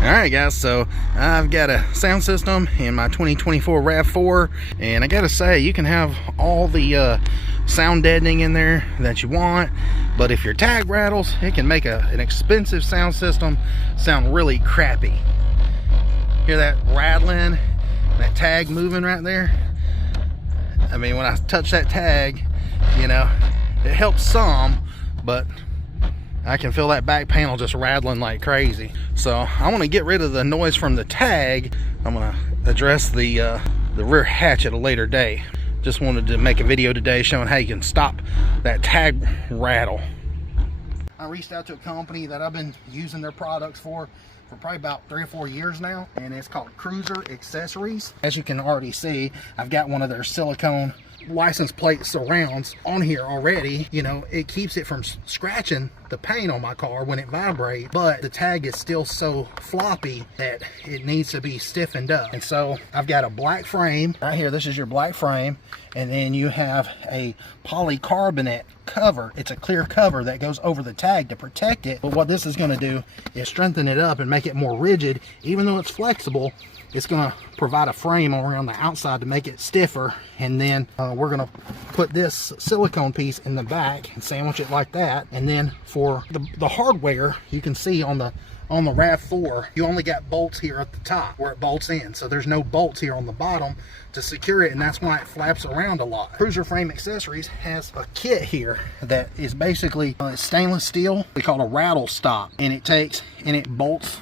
Alright guys, so I've got a sound system in my 2024 RAV4, and I gotta say, you can have all the sound deadening in there that you want, but if your tag rattles, it can make an expensive sound system sound really crappy. Hear that rattling, that tag moving right there? I mean, when I touch that tag, you know, it helps some, but I can feel that back panel just rattling like crazy. So I want to get rid of the noise from the tag. I'm going to address the rear hatch at a later day. Just wanted to make a video today showing how you can stop that tag rattle. I reached out to a company that I've been using their products for probably about 3 or 4 years now, and it's called Cruiser Accessories. As you can already see, I've got one of their silicone license plate surrounds on here already. You know, it keeps it from scratching the paint on my car when it vibrates, but the tag is still so floppy that it needs to be stiffened up. And so I've got a black frame right here. This is your black frame, and then you have a polycarbonate cover. It's a clear cover that goes over the tag to protect it. But what this is going to do is strengthen it up and make it more rigid. Even though it's flexible, it's going to provide a frame around the outside to make it stiffer. And then we're going to put this silicone piece in the back and sandwich it like that. And then for the hardware, you can see on the RAV4, you only got bolts here at the top where it bolts in. So there's no bolts here on the bottom to secure it, and that's why it flaps around a lot. Cruiser Frame Accessories has a kit here that is basically stainless steel. We call it a rattle stop, and it takes and it bolts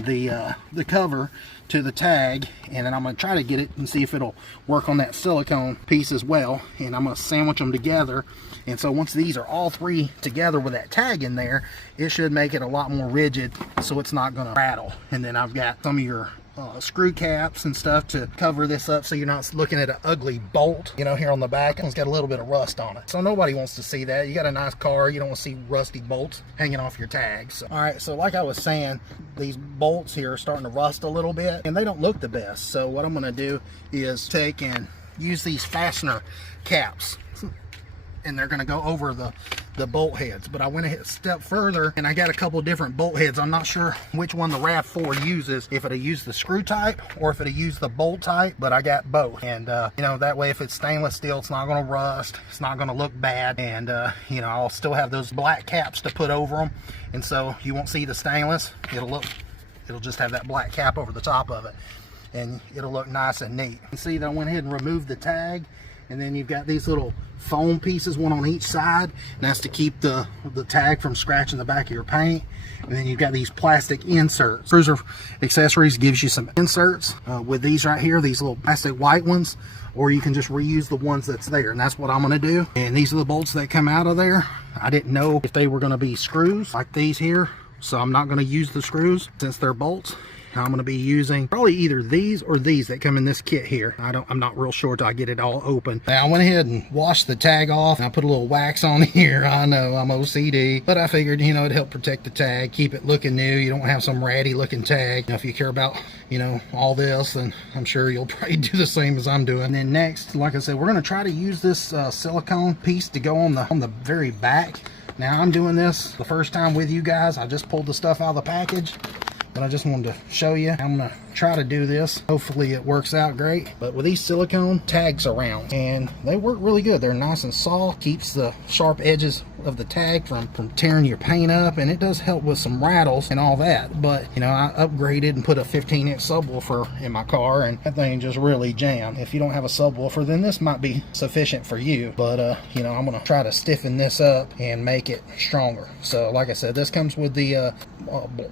the cover to the tag, and then I'm going to try to get it and see if it'll work on that silicone piece as well. And I'm going to sandwich them together, and so once these are all three together with that tag in there, it should make it a lot more rigid so it's not going to rattle. And then I've got some of your screw caps and stuff to cover this up so you're not looking at an ugly bolt, you know, here on the back. It's got a little bit of rust on it, so nobody wants to see that. You got a nice car, you don't want to see rusty bolts hanging off your tags. So, all right, so like I was saying, these bolts here are starting to rust a little bit and they don't look the best. So what I'm going to do is take and use these fastener caps, and they're going to go over the bolt heads. But I went a step further and I got a couple different bolt heads. I'm not sure which one the RAV4 uses, if it'll use the screw type or if it'll use the bolt type, but I got both. And you know, that way if it's stainless steel, it's not going to rust, it's not going to look bad, and you know, I'll still have those black caps to put over them, and so you won't see the stainless. It'll just have that black cap over the top of it, and it'll look nice and neat. You see that I went ahead and removed the tag, and then you've got these little foam pieces, one on each side, and that's to keep the tag from scratching the back of your paint. And then you've got these plastic inserts. Cruiser Accessories gives you some inserts with these right here, these little plastic white ones, or you can just reuse the ones that's there, and that's what I'm going to do. And these are the bolts that come out of there. I didn't know if they were going to be screws like these here, so I'm not going to use the screws since they're bolts. I'm going to be using probably either these or these that come in this kit here. I'm not real sure till I get it all open. Now I went ahead and washed the tag off, and I put a little wax on here. I know I'm OCD, but I figured, you know, it'd help protect the tag, keep it looking new. You don't have some ratty looking tag. Now, if you care about, you know, all this, then I'm sure you'll probably do the same as I'm doing. And then next, like I said, we're going to try to use this silicone piece to go on the very back. Now I'm doing this the first time with you guys. I just pulled the stuff out of the package, but I just wanted to show you. I'm going to try to do this. Hopefully it works out great. But with these silicone tags around, and they work really good. They're nice and soft, keeps the sharp edges of the tag from tearing your paint up, and it does help with some rattles and all that. But, you know, I upgraded and put a 15-inch subwoofer in my car, and that thing just really jammed. If you don't have a subwoofer, then this might be sufficient for you. But, you know, I'm going to try to stiffen this up and make it stronger. So, like I said, this comes with the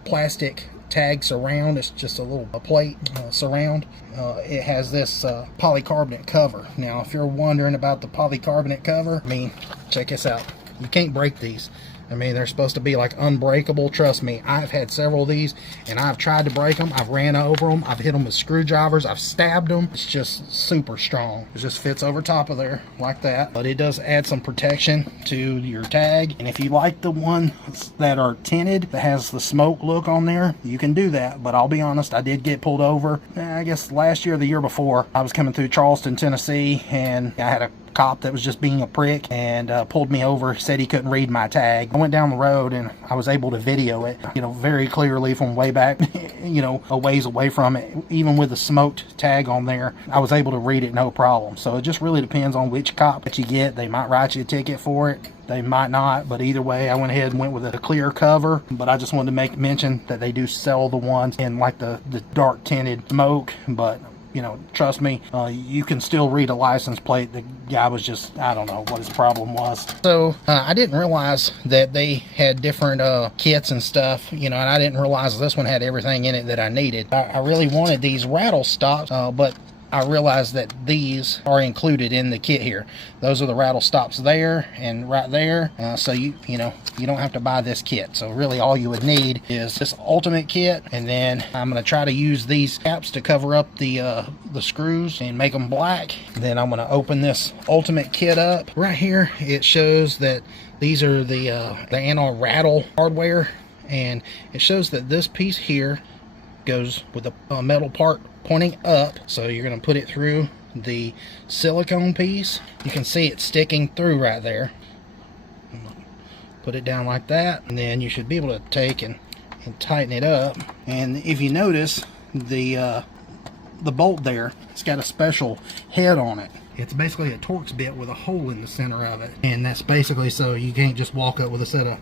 plastic tag surround. It's just a little plate surround. It has this polycarbonate cover. Now, if you're wondering about the polycarbonate cover, I mean, check this out. You can't break these. I mean, they're supposed to be like unbreakable. Trust me, I've had several of these and I've tried to break them. I've ran over them. I've hit them with screwdrivers. I've stabbed them. It's just super strong. It just fits over top of there like that. But it does add some protection to your tag. And if you like the ones that are tinted, that has the smoke look on there, you can do that. But I'll be honest, I did get pulled over. I guess last year or the year before, I was coming through Charleston, Tennessee, and I had a cop that was just being a prick and pulled me over, said he couldn't read my tag. I went down the road and I was able to video it, you know, very clearly from way back, you know, a ways away from it. Even with the smoked tag on there, I was able to read it no problem. So it just really depends on which cop that you get. They might write you a ticket for it, they might not, but either way, I went ahead and went with a clear cover. But I just wanted to make mention that they do sell the ones in like the dark tinted smoke. But you know, trust me, you can still read a license plate. The guy was just, I don't know what his problem was. So I didn't realize that they had different kits and stuff, you know, and I didn't realize this one had everything in it that I needed. I really wanted these rattle stops, but I realized that these are included in the kit here. Those are the rattle stops there and right there. So you know, you don't have to buy this kit. So really all you would need is this ultimate kit, and then I'm going to try to use these caps to cover up the screws and make them black. Then I'm going to open this ultimate kit up. Right here it shows that these are the anti-rattle hardware, and it shows that this piece here goes with a metal part pointing up. So you're going to put it through the silicone piece. You can see it sticking through right there. Put it down like that, and then you should be able to take and tighten it up. And if you notice, the bolt there, it's got a special head on it. It's basically a Torx bit with a hole in the center of it, and that's basically so you can't just walk up with a set of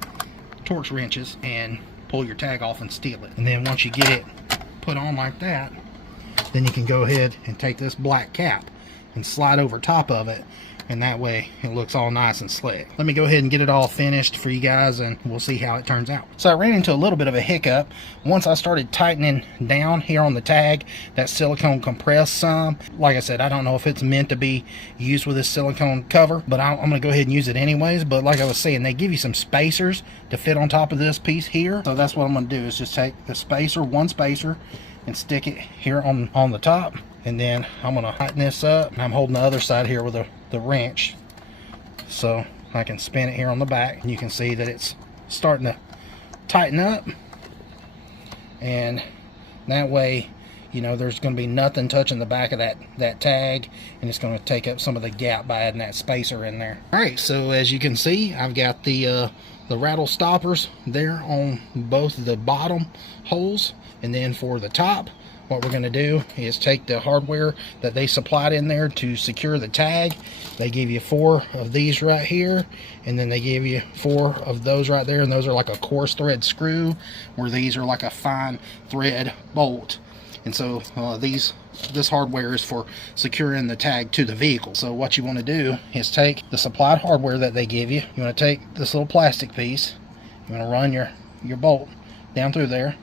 Torx wrenches and pull your tag off and steal it. And then once you get it put on like that, then you can go ahead and take this black cap and slide over top of it, and that way it looks all nice and slick. Let me go ahead and get it all finished for you guys, and we'll see how it turns out. So I ran into a little bit of a hiccup once I started tightening down here on the tag. That silicone compressed some. Like I said, I don't know if it's meant to be used with this silicone cover, but I'm gonna go ahead and use it anyways. But like I was saying, they give you some spacers to fit on top of this piece here. So that's what I'm gonna do, is just take the spacer, one spacer, and stick it here on the top, and then I'm gonna tighten this up. I'm holding the other side here with the wrench, so I can spin it here on the back, and you can see that it's starting to tighten up, and that way, you know, there's going to be nothing touching the back of that tag, and it's going to take up some of the gap by adding that spacer in there. All right, so as you can see, I've got the rattle stoppers there on both the bottom holes, and then for the top, what we're going to do is take the hardware that they supplied in there to secure the tag. They give you 4 of these right here, and then they give you 4 of those right there, and those are like a coarse thread screw, where these are like a fine thread bolt. And so this hardware is for securing the tag to the vehicle. So what you want to do is take the supplied hardware that they give you. You want to take this little plastic piece, you want to run your bolt down through there.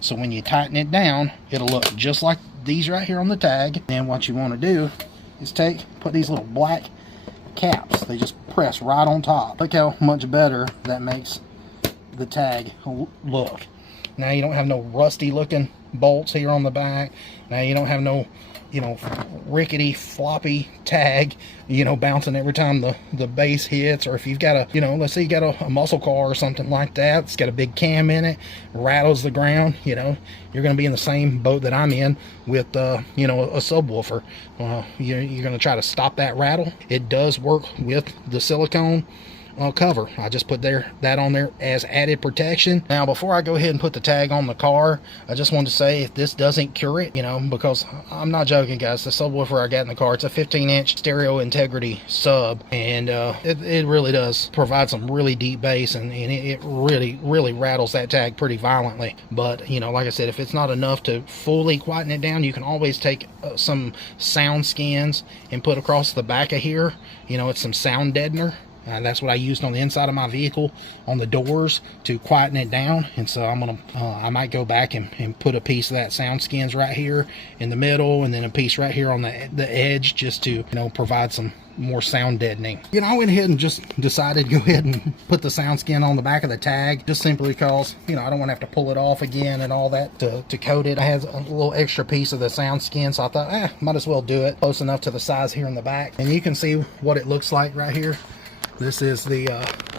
So when you tighten it down, it'll look just like these right here on the tag. And what you want to do is put these little black caps. They just press right on top. Look how much better that makes the tag look. Now you don't have no rusty looking bolts here on the back. Now you don't have no, you know, rickety floppy tag, you know, bouncing every time the base hits. Or if you've got a, you know, let's say you got a muscle car or something like that, it's got a big cam in it, rattles the ground, you know, you're going to be in the same boat that I'm in with you know, a subwoofer. You're going to try to stop that rattle. It does work with the silicone cover. I just put that on there as added protection. Now before I go ahead and put the tag on the car, I just wanted to say, if this doesn't cure it, you know, because I'm not joking guys, the subwoofer I got in the car, it's a 15-inch stereo integrity sub, and it really does provide some really deep bass, and it really rattles that tag pretty violently. But you know, like I said, if it's not enough to fully quieten it down, you can always take some sound skins and put across the back of here. You know, it's some sound deadener. That's what I used on the inside of my vehicle on the doors to quieten it down. And so I might go back and put a piece of that sound skins right here in the middle, and then a piece right here on the edge, just to, you know, provide some more sound deadening. You know, I went ahead and just decided to go ahead and put the sound skin on the back of the tag, just simply because, you know, I don't want to have to pull it off again and all that to coat it. I had a little extra piece of the sound skin, so I thought, might as well do it close enough to the size here in the back. And you can see what it looks like right here. This is the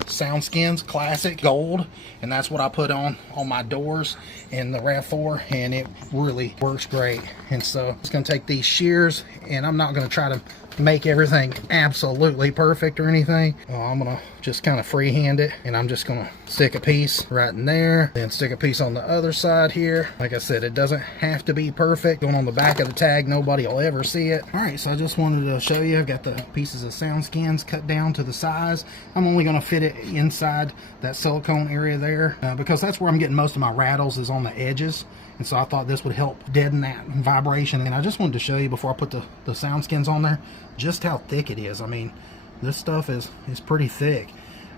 SoundSkins Classic Gold, and that's what I put on my doors in the RAV4, and it really works great. And so it's going to take these shears, and I'm not going to try to make everything absolutely perfect or anything. I'm going to just kind of freehand it, and I'm just going to stick a piece right in there, then stick a piece on the other side here. Like I said, it doesn't have to be perfect. Going on the back of the tag, nobody will ever see it. All right, so I just wanted to show you, I've got the pieces of SoundSkins cut down to the size. I'm only going to fit it inside that silicone area there because that's where I'm getting most of my rattles, is on the edges. And so I thought this would help deaden that vibration. And I just wanted to show you before I put the SoundSkins on there just how thick it is. I mean, this stuff is pretty thick,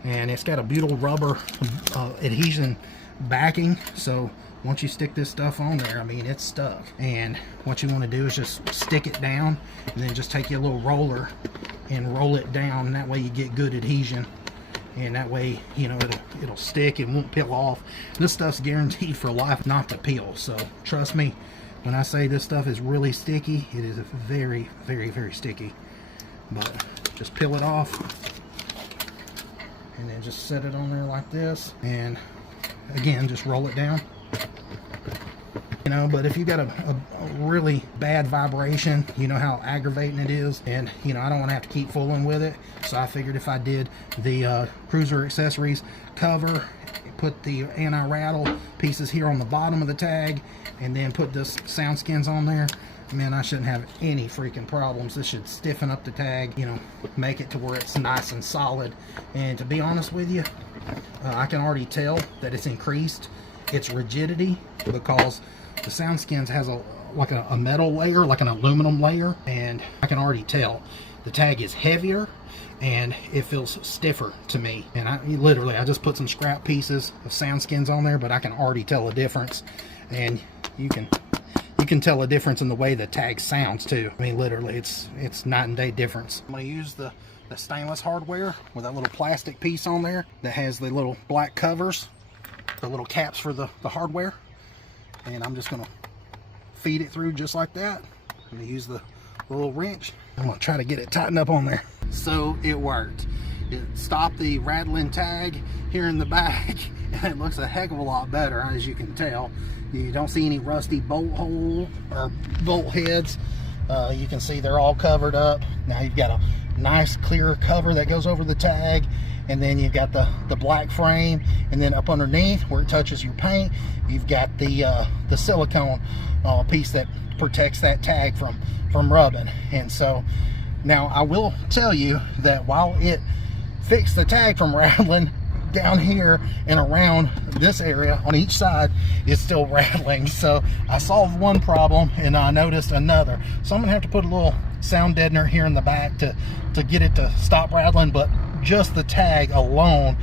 and it's got a butyl rubber adhesion backing. So once you stick this stuff on there, I mean, it's stuck. And what you want to do is just stick it down, and then just take your little roller and roll it down. And that way you get good adhesion, and that way, you know, it'll stick and won't peel off. This stuff's guaranteed for life not to peel. So trust me when I say this stuff is really sticky. It is very, very, very sticky. But just peel it off, and then just set it on there like this, and again, just roll it down. You know, but if you got a really bad vibration, you know how aggravating it is, and you know, I don't want to have to keep fooling with it. So I figured if I did the Cruiser Accessories cover, put the anti-rattle pieces here on the bottom of the tag, and then put this SoundSkins on there, man, I shouldn't have any freaking problems. This should stiffen up the tag, you know, make it to where it's nice and solid. And to be honest with you, I can already tell that it's increased its rigidity, because the SoundSkins has like a metal layer, like an aluminum layer, and I can already tell the tag is heavier and it feels stiffer to me. And I just put some scrap pieces of SoundSkins on there, but I can already tell a difference. And you can tell a difference in the way the tag sounds too. I mean, literally, it's night and day difference. I'm going to use the stainless hardware with that little plastic piece on there that has the little black covers, the little caps for the hardware, and I'm just going to feed it through just like that. I'm going to use the little wrench. I'm going to try to get it tightened up on there. So it worked. It stopped the rattling tag here in the back, and it looks a heck of a lot better, as you can tell. You don't see any rusty bolt hole or bolt heads. You can see they're all covered up. Now you've got a nice clear cover that goes over the tag, and then you've got the black frame, and then up underneath where it touches your paint, you've got the silicone piece that protects that tag from rubbing. And so now I will tell you that while it fixed the tag from rattling, down here and around this area on each side is still rattling. So I solved one problem and I noticed another. So I'm gonna have to put a little sound deadener here in the back to get it to stop rattling. But just the tag alone,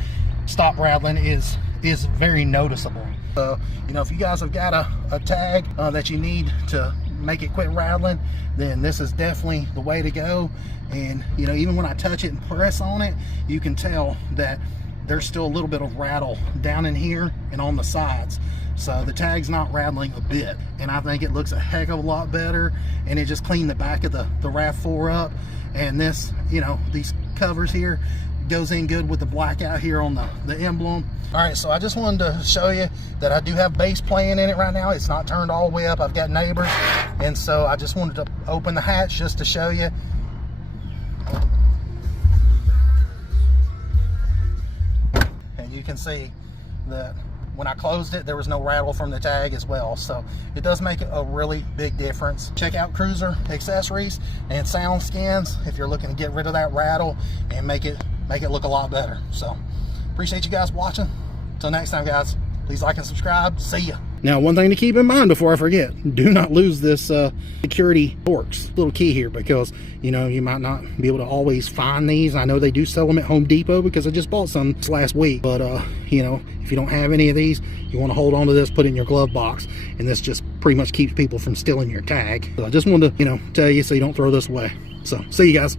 stop rattling, is very noticeable. So, you know, if you guys have got a tag that you need to make it quit rattling, then this is definitely the way to go. And you know, even when I touch it and press on it, you can tell that there's still a little bit of rattle down in here and on the sides. So the tag's not rattling a bit, and I think it looks a heck of a lot better, and it just cleaned the back of the RAV4 up. And this, you know, these covers here goes in good with the black out here on the emblem. All right, so I just wanted to show you that I do have bass playing in it right now. It's not turned all the way up. I've got neighbors, and so I just wanted to open the hatch just to show you. You can see that when I closed it, there was no rattle from the tag as well. So it does make a really big difference. Check out Cruiser Accessories and SoundSkins if you're looking to get rid of that rattle and make it look a lot better. So appreciate you guys watching. Till next time, guys, please like and subscribe. See ya. Now, one thing to keep in mind before I forget, do not lose this security Torx little key here, because you know, you might not be able to always find these. I know they do sell them at Home Depot because I just bought some last week, but you know, if you don't have any of these, you want to hold on to this, put it in your glove box, and this just pretty much keeps people from stealing your tag. So I just wanted to, you know, tell you so you don't throw this away. So see you guys.